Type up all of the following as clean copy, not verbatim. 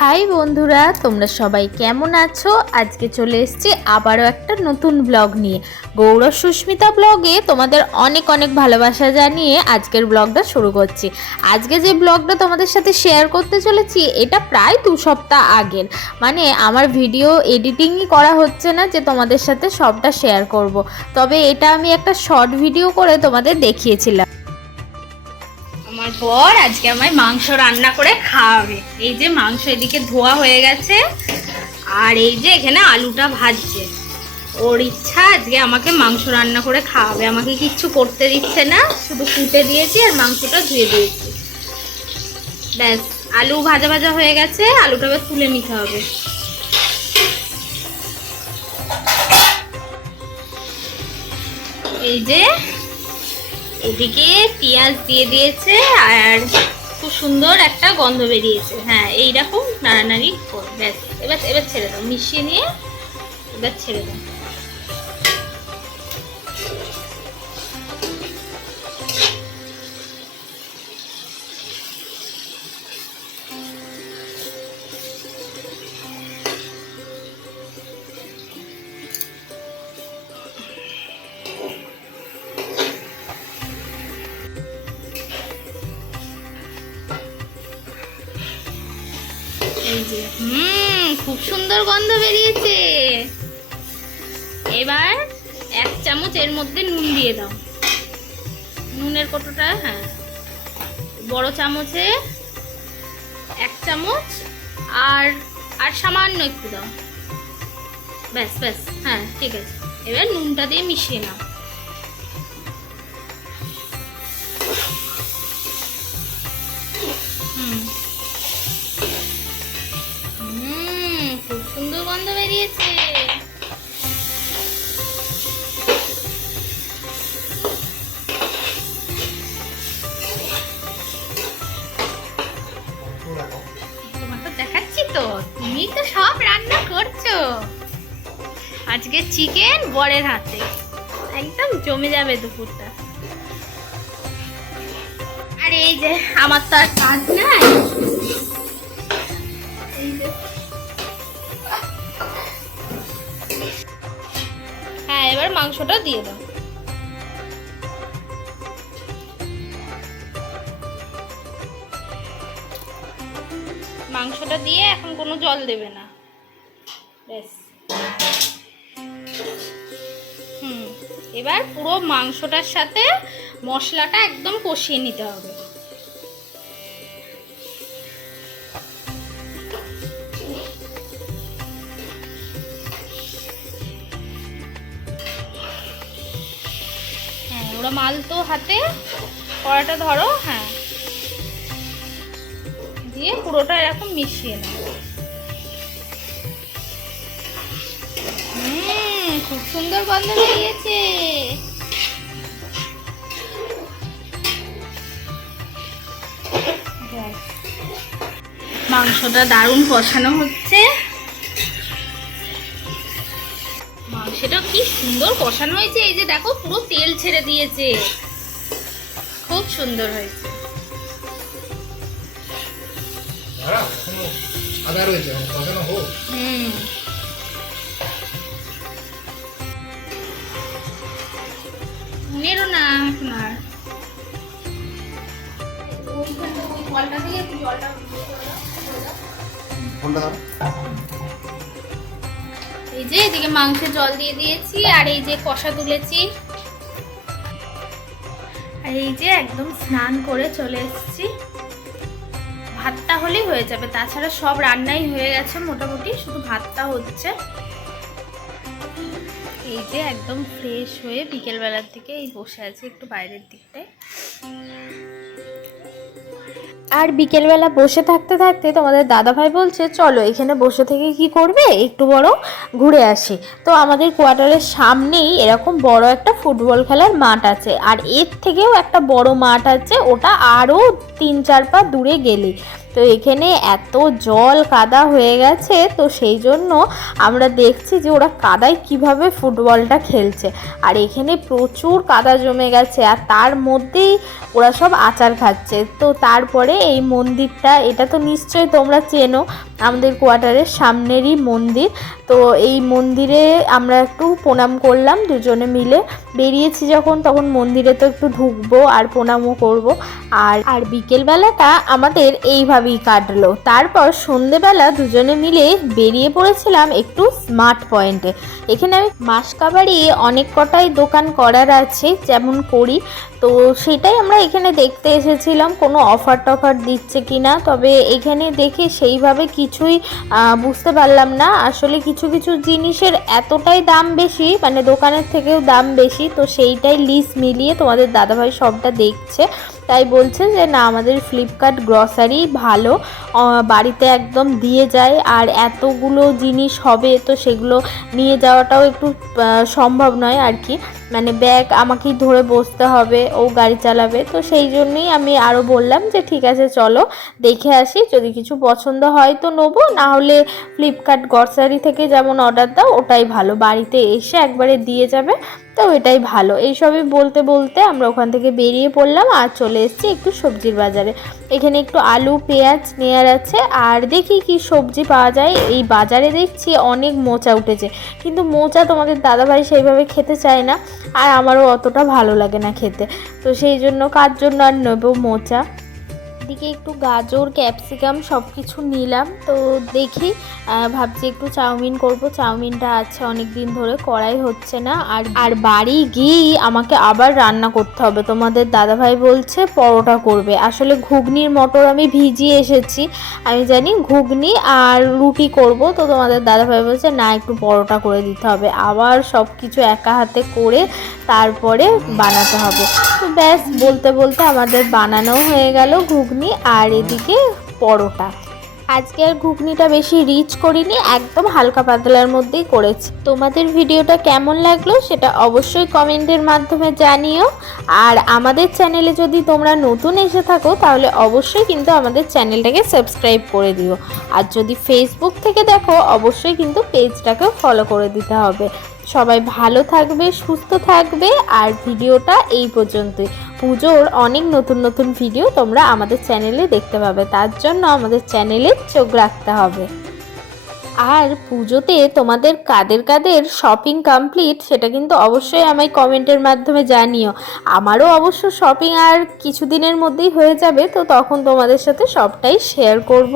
High বন্ধুরা, তোমরা সবাই কেমন আছো? আজকে চলে এসেছি আবারও একটা নতুন ব্লগ নিয়ে। গৌরব সুস্মিতা ব্লগে তোমাদের অনেক অনেক ভালোবাসা জানিয়ে আজকের ব্লগটা শুরু করছি। আজকে যে ব্লগটা তোমাদের সাথে শেয়ার করতে চলেছি এটা প্রায় 2 সপ্তাহ আগের। মানে আমার ভিডিও এডিটিংই করা হচ্ছে না যে তোমাদের সাথে সবটা শেয়ার করব। তবে এটা আমি একটা শর্ট ভিডিও করে তোমাদের দেখিয়েছিলাম। আমার বর আজকে আমায় মাংস রান্না করে খাওয়াবে। এই যে মাংস এদিকে ধোয়া হয়ে গেছে, আর এই যে এখানে আলুটা ভাজছে। ওর ইচ্ছা আজকে আমাকে মাংস রান্না করে খাওয়াবে। আমাকে কিচ্ছু করতে দিচ্ছে না, শুধু কুটে দিয়েছি আর মাংসটা ধুয়ে দিয়েছি। ব্যাস, আলু ভাজা ভাজা হয়ে গেছে, আলুটা এবার তুলে নিতে হবে। এই যে এদিকে পেঁয়াজ দিয়ে দিয়েছে আর খুব সুন্দর একটা গন্ধ বেরিয়েছে। হ্যাঁ, এইরকম নাড়ানাড়ি করে ব্যাস, এবার এবার ছেড়ে দাও, মিশিয়ে নিয়ে এবার ছেড়ে দাও। এই যে খুব সুন্দর গন্ধ বেরিয়েছে। এবার 1 চামচ এর মধ্যে নুন দিয়ে দাও। নুনের কৌটোটা, হ্যাঁ, বড় চামচে 1 চামচ আর আর সামান্য একটু দাও। ব্যাস ব্যাস, হ্যাঁ ঠিক আছে। এবার নুনটা দিয়ে মিশিয়ে নাও। খুব সুন্দর গন্ধ বেরিয়েছে। তোমাকে দেখাচ্ছি তো, তুমি তো সব রান্না করছো। আজকে চিকেন বরের হাতে, একদম জমে যাবে দুপুরটা। আর এই যে আমার তো আর কাজ নাই, এই যে হ্যাঁ, এবার মাংসটা দিয়ে দাও। মাংসটা দিয়ে এখন কোনো জল দেবে না, ব্যাস। এবার পুরো মাংসটার সাথে মশলাটা একদম কষিয়ে নিতে হবে। হ্যাঁ, ওরা মাল তো হাতে, কড়াটা ধরো, হ্যাঁ, দিয়ে পুরোটা এরকম মিশিয়ে নাও। খুব সুন্দর গন্ধ বেরিয়েছে। মাংসটা দারুণ কষানো হচ্ছে। মাংসটা কি সুন্দর কষানো হয়েছে, এই যে দেখো পুরো তেল ছেড়ে দিয়েছে, খুব সুন্দর হয়েছে। নেড়ো না এখন আর। এই যে এদিকে মাংসে জল দিয়ে দিয়েছি, আর এই যে কষা তুলেছি, আর এই যে একদম স্নান করে চলে এসেছি। ভাতটা হলেই হয়ে যাবে, তাছাড়া সব রান্নাই হয়ে গেছে মোটামুটি, শুধু ভাতটা হচ্ছে। এই যে একদম ফ্রেশ হয়ে বিকেলবেলার দিকে এই বসে আছি একটু বাইরের দিকটায়। আর বিকেলবেলা বসে থাকতে থাকতে তোমাদের দাদাভাই বলছে চলো এখানে বসে থেকে কি করবে, একটু বড় ঘুরে আসি। তো আমাদের কোয়ার্টারের সামনেই এরকম বড় একটা ফুটবল খেলার মাঠ আছে, আর এর থেকেও একটা বড় মাঠ আছে, ওটা আরও 3-4 পা দূরে গেলে। তো এখানে এত জল কাদা হয়ে গেছে, তো সেই জন্য আমরা দেখছি যে ওরা কাদায় কিভাবে ফুটবলটা খেলছে। আর এখানে প্রচুর কাদা জমে গেছে, আর তার মধ্যেই ওরা সব আচার খাচ্ছে। তো তারপরে এই মন্দিরটা, এটা তো নিশ্চয়ই তোমরা চেনো, আমাদের কোয়ার্টারের সামনেরই মন্দির। তো এই মন্দিরে আমরা একটু প্রণাম করলাম দুজনে মিলে। বেরিয়েছি যখন তখন মন্দিরে তো একটু ঢুকবো আর প্রণামও করব। আর বিকেলবেলাটা আমাদের এইভাবেই কাটলো। তারপর সন্ধেবেলা দুজনে মিলে বেরিয়ে পড়েছিলাম একটু স্মার্ট পয়েন্টে। এখানে আমি মাসকাবাড়ি অনেক কটাই দোকান করার আছে, যেমন করি, তো সেটাই আমরা এখানে দেখতে এসেছিলাম কোনো অফার টফার দিচ্ছে কিনা। তবে এখানে দেখে সেইভাবে কিছুই বুঝতে পারলাম না। আসলে কিছু কিছু জিনিসের এতটাই দাম বেশি, মানে দোকানের থেকেও দাম বেশি, তো সেইটাই লিস্ট মিলিয়ে তোমাদের দাদাভাই সবটা দেখছে। তাই বলছে যে না, আমাদের ফ্লিপকার্ট গ্রসারি ভালো, বাড়িতে একদম দিয়ে যায়। আর এতগুলো জিনিস হবে তো সেগুলো নিয়ে যাওয়াটাও একটু সম্ভব নয় আর কি, মানে ব্যাগ আমাকেই ধরে বসতে হবে, ও গাড়ি চালাবে। তো সেই জন্যই আমি আরও বললাম যে ঠিক আছে চলো দেখে আসি, যদি কিছু পছন্দ হয় তো নেবো, না হলে ফ্লিপকার্ট গ্রসারি থেকে যেমন অর্ডার দাও ওটাই ভালো, বাড়িতে এসে একবারে দিয়ে যাবে, তো এটাই ভালো। এইসবই বলতে বলতে আমরা ওখান থেকে বেরিয়ে পড়লাম আর চলে এসেছি একটু সবজির বাজারে। এখানে একটু আলু পেঁয়াজ নেওয়ার আছে, আর দেখি কি সবজি পাওয়া যায়। এই বাজারে দেখছি অনেক মোচা উঠেছে, কিন্তু মোচা তোমাদের দাদাভাই সেইভাবে খেতে চায় না, আর আমারও অতটা ভালো লাগে না খেতে। তো সেই জন্য কার জন্য আর নেবো মোচা। দিকে একটু গাজর ক্যাপসিকাম সব কিছু নিলাম। তো দেখি ভাবছি একটু চাউমিন করব, চাউমিনটা আছে অনেক দিন ধরে, করাই হচ্ছে না। আর বাড়ি গিয়েই আমাকে আবার রান্না করতে হবে। তোমাদের দাদাভাই বলছে পরোটা করবে। আসলে ঘুগনির মটর আমি ভিজিয়ে এসেছি, আমি জানি ঘুগনি আর রুটি করব, তো তোমাদের দাদাভাই বলছে না, একটু পরোটা করে দিতে হবে। আবার সব কিছু একা হাতে করে তারপরে বানাতে হবে। তো ব্যাস, বলতে বলতে আমাদের বানানোও হয়ে গেল ঘুগনি আর এদিকে পরোটা। আজকে আর ঘুগনিটা বেশি রিচ করিনি, একদম হালকা পাতলার মধ্যেই করেছি। তোমাদের ভিডিওটা কেমন লাগলো সেটা অবশ্যই কমেন্টের মাধ্যমে জানিও। আর আমাদের চ্যানেলে যদি তোমরা নতুন এসে থাকো তাহলে অবশ্যই কিন্তু আমাদের চ্যানেলটাকে সাবস্ক্রাইব করে দিও। আর যদি ফেসবুক থেকে দেখো অবশ্যই কিন্তু পেজটাকে ফলো করে দিতে হবে। সবাই ভালো থাকবে, সুস্থ থাকবে। আর ভিডিওটা এই পর্যন্তই। পুজোর অনেক নতুন নতুন ভিডিও তোমরা আমাদের চ্যানেলে দেখতে পাবে, তার জন্য আমাদের চ্যানেলে চোখ রাখতে হবে। আর পুজোতে তোমাদের কাদের কাদের শপিং কমপ্লিট সেটা কিন্তু অবশ্যই আমায় কমেন্টের মাধ্যমে জানিও। আমারও অবশ্য শপিং আর কিছুদিনের মধ্যেই হয়ে যাবে, তো তখন তোমাদের সাথে সবটাই শেয়ার করব।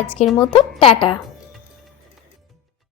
আজকের মতো টাটা।